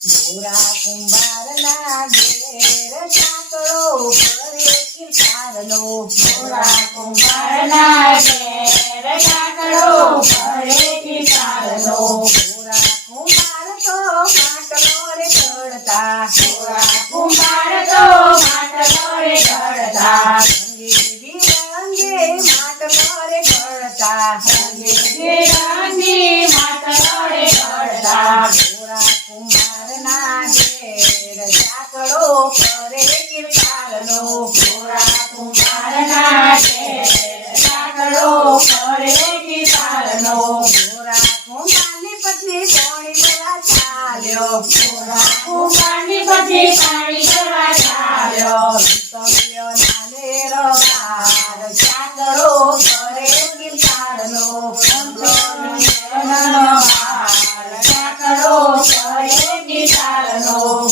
ગોરા કુંભારના ઘેર ચાકડો કરે કિરકારનો. ગોરા કુંભારના ઘેર ચાકડો કરે કિરકારનો. ગોરા કુંભાર તો માટલો રે ચડતા. ગોરા કુંભાર તો માટલો રે ચડતા. રંગે માટલો રે ચડતા. રંગી માટલો રે ચડતા. ગોરા કુંભારના ઘેર ચાકડો કરે કિરકારનો. ગોરા કુંભારના ઘેર ચાકડો કરે કિરકારનો. ગોરા કુંભારની પત્ની પાણી ભરવા ચાલ્યો. ગોરા કુંભારની પત્ની પાણી ભરવા ચાલ્યો. તળિયો નાનેરો બાર ચાકડો કરે કિરકારનો. ચાકડો કરે કિરકારનો.